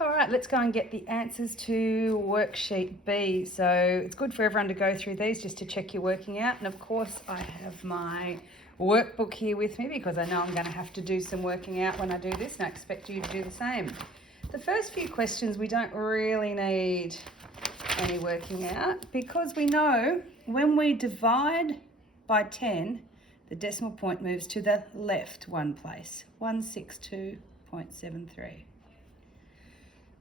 All right, let's go and get the answers to Worksheet B. So it's good for everyone to go through these just to check you're working out. And of course, I have my workbook here with me because I know I'm going to have to do some working out when I do this, and I expect you to do the same. The first few questions we don't really need any working out because we know when we divide by 10, the decimal point moves to the left one place, 162.73.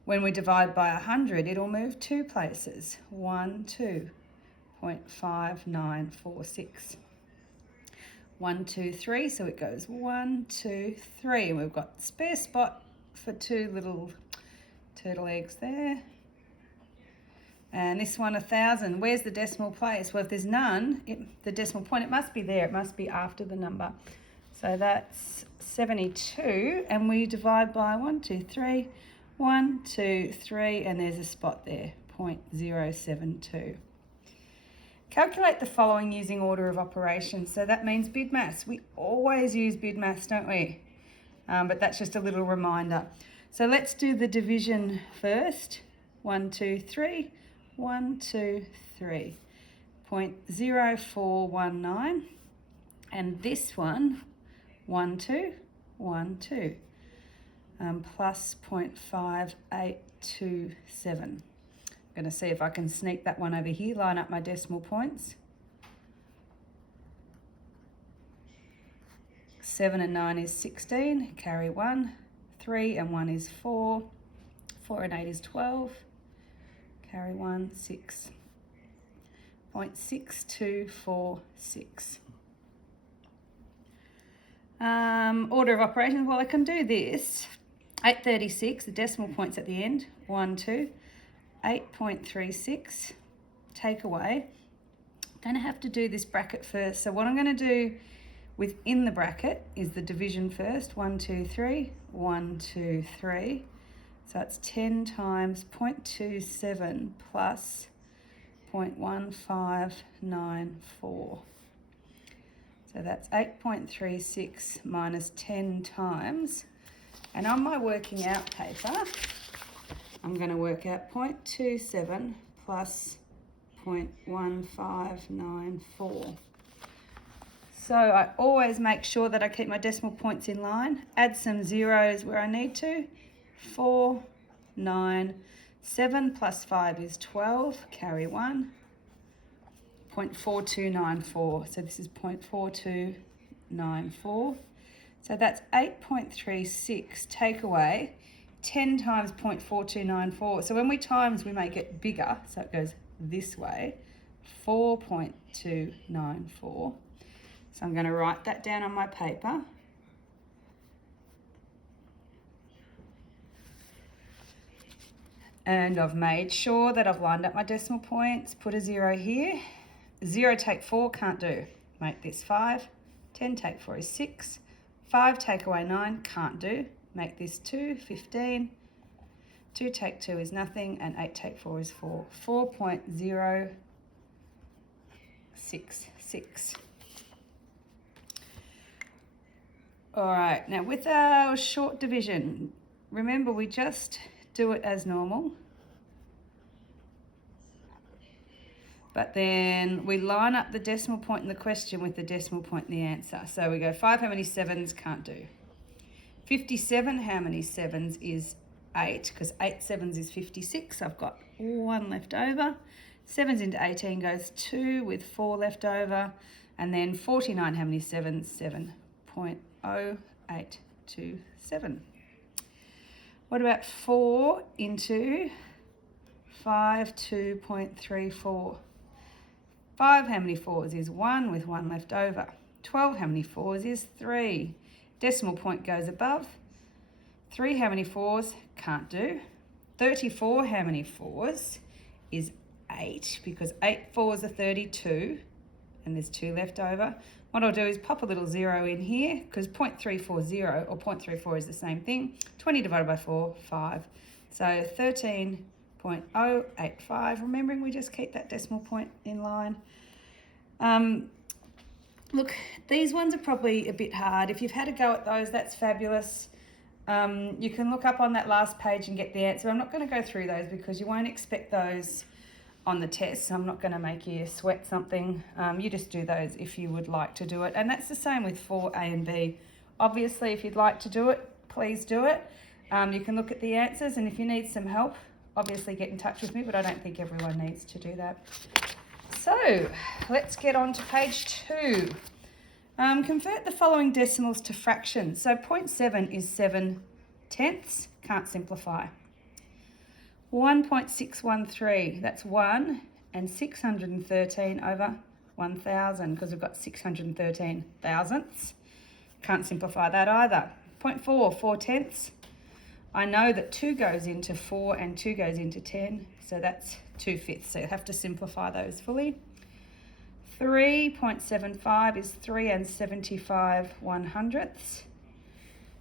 When we divide by 100, it'll move two places, 12.5946. 1, 2, 3, so it goes 1, 2, 3, and we've got spare spot for two little turtle eggs there. And this one, 1,000. Where's the decimal place? Well, if there's none, the decimal point, it must be there. It must be after the number. So that's 72, and we divide by 1, 2, 3. 1, 2, 3, and there's a spot there, 0.072. Calculate the following using order of operations. So that means bid maths. We always use bid maths, don't we? But that's just a little reminder. So let's do the division first. 1, 2, 3. 1, 2, 3. 0.0419. And this one, 1, 2, 1, 2. Plus 0.5827. I'm going to see if I can sneak that one over here, line up my decimal points. 7 and 9 is 16, carry 1. 3 and 1 is 4. 4 and 8 is 12, carry 1, 6. 0.6246. Order of operations, well, I can do this. 836, the decimal point's at the end, 1, 2, 8.36, take away. I'm going to have to do this bracket first. So what I'm going to do within the bracket is the division first, 1, 2, 3, 1, 2, 3. So it's 10 times 0.27 plus 0.1594. So that's 8.36 minus 10 times. And on my working out paper, I'm going to work out 0.27 plus 0.1594. So I always make sure that I keep my decimal points in line, add some zeros where I need to. 4, 9, 7 plus 5 is 12, carry 1. 0.4294, so this is 0.4294. So that's 8.36, take away 10 times 0.4294. So when we times, we make it bigger, so it goes this way, 4.294. So I'm going to write that down on my paper. And I've made sure that I've lined up my decimal points, put a 0 here. 0 take 4, can't do. Make this 5. 10 take 4 is 6. 5 take away 9, can't do. Make this 2, 15. 2 take 2 is nothing, and 8 take 4 is 4. 4.066. All right, now with our short division, remember we just do it as normal. But then we line up the decimal point in the question with the decimal point in the answer. So we go 5, how many 7s? Can't do. 57, how many 7s is 8? Because 8 7s is 56. I've got 1 left over. 7s into 18 goes 2 with 4 left over. And then 49, how many 7s? 7.0827. What about 4 into 5, 2.34? 5, how many 4s is 1 with 1 left over? 12, how many 4s is 3? Decimal point goes above. 3, how many 4s? Can't do. 34, how many 4s is 8? Because 8 4s are 32, and there's 2 left over. What I'll do is pop a little 0 in here, because 0.340 or 0.34 is the same thing. 20 divided by 4, 5. So 13.085. Remembering we just keep that decimal point in line. Look, these ones are probably a bit hard. If you've had a go at those, that's fabulous. You can look up on that last page and get the answer. I'm not going to go through those because you won't expect those on the test. So I'm not going to make you sweat something. You just do those if you would like to do it. And that's the same with 4A and B. Obviously, if you'd like to do it, please do it. You can look at the answers, and if you need some help, obviously get in touch with me, but I don't think everyone needs to do that. So let's get on to page 2. Convert the following decimals to fractions. So 0.7 is 7/10, can't simplify. 1.613, that's 1 and 613 over 1,000 because we've got 613 thousandths. Can't simplify that either. 0.4, 4/10. I know that 2 goes into 4 and 2 goes into 10, so that's 2/5. So you have to simplify those fully. 3.75 is 3 and 75 1/100.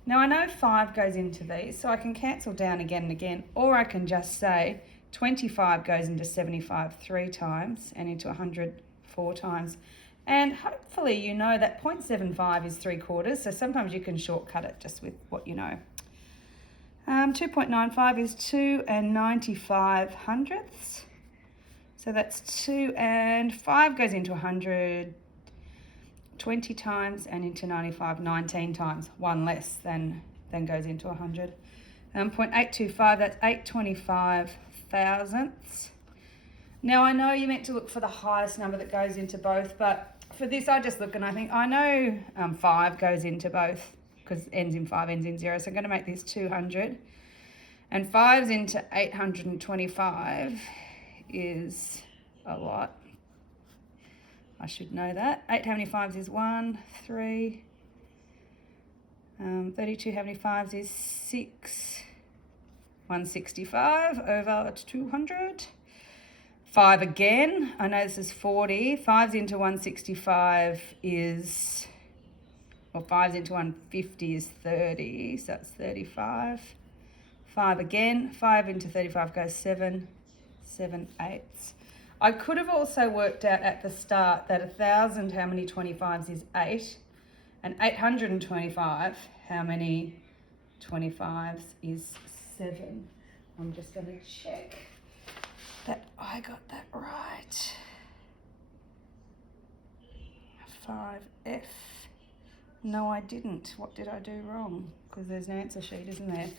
Now I know 5 goes into these, so I can cancel down again and again, or I can just say 25 goes into 75 3 times and into 100 4 times. And hopefully you know that 0.75 is 3/4, so sometimes you can shortcut it just with what you know. 2.95 is 2 and 95 hundredths. So that's 2 and 5 goes into 100 20 times and into 95 19 times, 1 less than goes into 100. 0.825, that's 825 thousandths. Now I know you meant to look for the highest number that goes into both, but for this I just look and I think I know 5 goes into both because ends in 5, ends in 0, so I'm going to make this 200. And 5's into 825 is a lot. I should know that. 8 how many 5s is 1, 3. 32 how many 5s is 6. 165 over 200. 5 again. I know this is 40. 5's into 165 is, well, 5's into 150 is 30, so that's 35. 5 again. 5 into 35 goes 7, 7/8. I could have also worked out at the start that 1,000 how many 25s is 8, and 825 how many 25s is 7. I'm just going to check that I got that right. 5F. No, I didn't. What did I do wrong? Because there's an answer sheet, isn't there?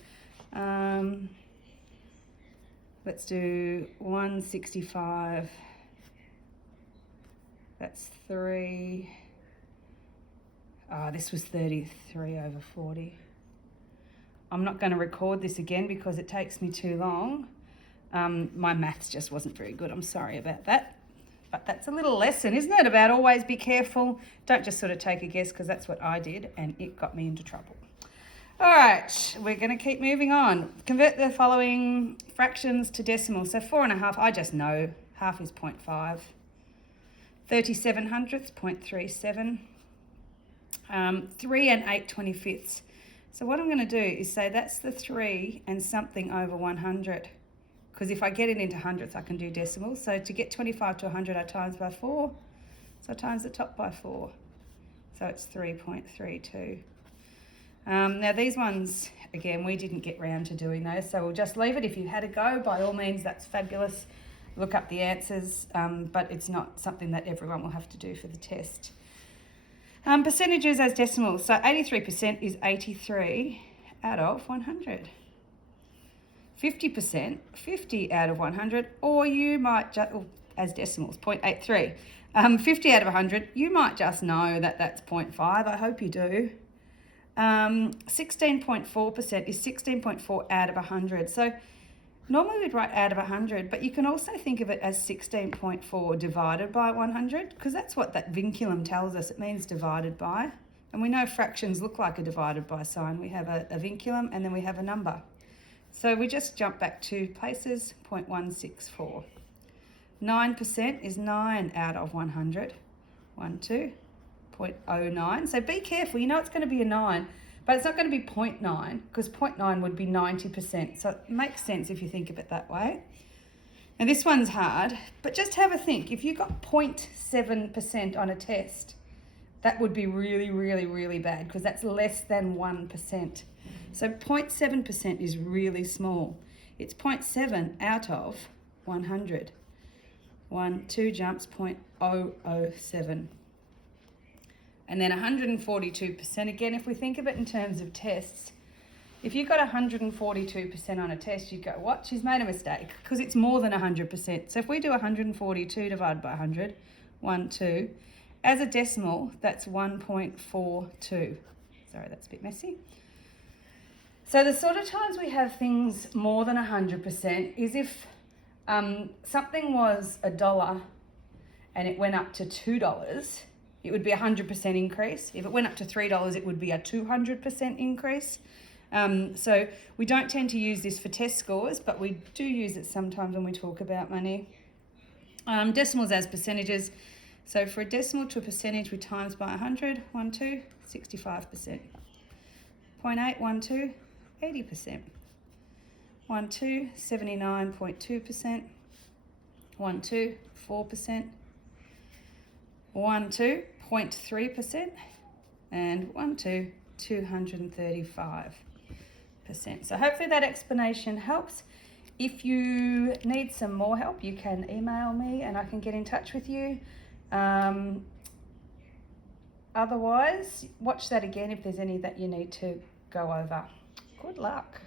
Let's do 165. That's 3. This was 33 over 40. I'm not going to record this again because it takes me too long. My maths just wasn't very good. I'm sorry about that. But that's a little lesson, isn't it? About always be careful. Don't just sort of take a guess, because that's what I did and it got me into trouble. All right, we're going to keep moving on. Convert the following fractions to decimals. So 4.5, I just know. Half is 0.5. 37 hundredths, 0.37. 3 and 8 25ths. So what I'm going to do is say that's the 3 and something over 100. Because if I get it into hundredths, I can do decimals. So to get 25 to 100, I times by 4. So I times the top by 4. So it's 3.32. Now these ones, again, we didn't get round to doing those, so we'll just leave it. If you had a go, by all means, that's fabulous. Look up the answers, but it's not something that everyone will have to do for the test. Percentages as decimals. So 83% is 83 out of 100. 50%, 50 out of 100, or you might just, as decimals, 0.83. 50 out of 100, you might just know that that's 0.5. I hope you do. 16.4% is 16.4 out of 100. So normally we'd write out of 100, but you can also think of it as 16.4 divided by 100, because that's what that vinculum tells us. It means divided by. And we know fractions look like a divided by sign. We have a vinculum and then we have a number. So we just jump back 2 places, 0.164. 9% is 9 out of 100. 0.09. So be careful. You know it's going to be a 9, but it's not going to be 0.9, because 0.9 would be 90%. So it makes sense if you think of it that way. And this one's hard, but just have a think. If you got 0.7% on a test, that would be really, really, really bad, because that's less than 1%. So 0.7% is really small. It's 0.7 out of 100. 1, 2 jumps, 0.007. And then 142%, again, if we think of it in terms of tests, if you got 142% on a test, you go, what? She's made a mistake, because it's more than 100%. So if we do 142 divided by 100, 1, 2, as a decimal, that's 1.42. Sorry, that's a bit messy. So the sort of times we have things more than 100% is if something was $1 and it went up to $2, it would be a 100% increase. If it went up to $3, it would be a 200% increase. So we don't tend to use this for test scores, but we do use it sometimes when we talk about money. Decimals as percentages. So for a decimal to a percentage, we times by 100, 1, 2, 65%. 0.812, 80%. 1, 2, 79.2%. 1, 2, 4%. 1, 2, 0.3%. And 1, 2, 235%. So hopefully that explanation helps. If you need some more help, you can email me and I can get in touch with you. Otherwise, watch that again if there's any that you need to go over. Good luck.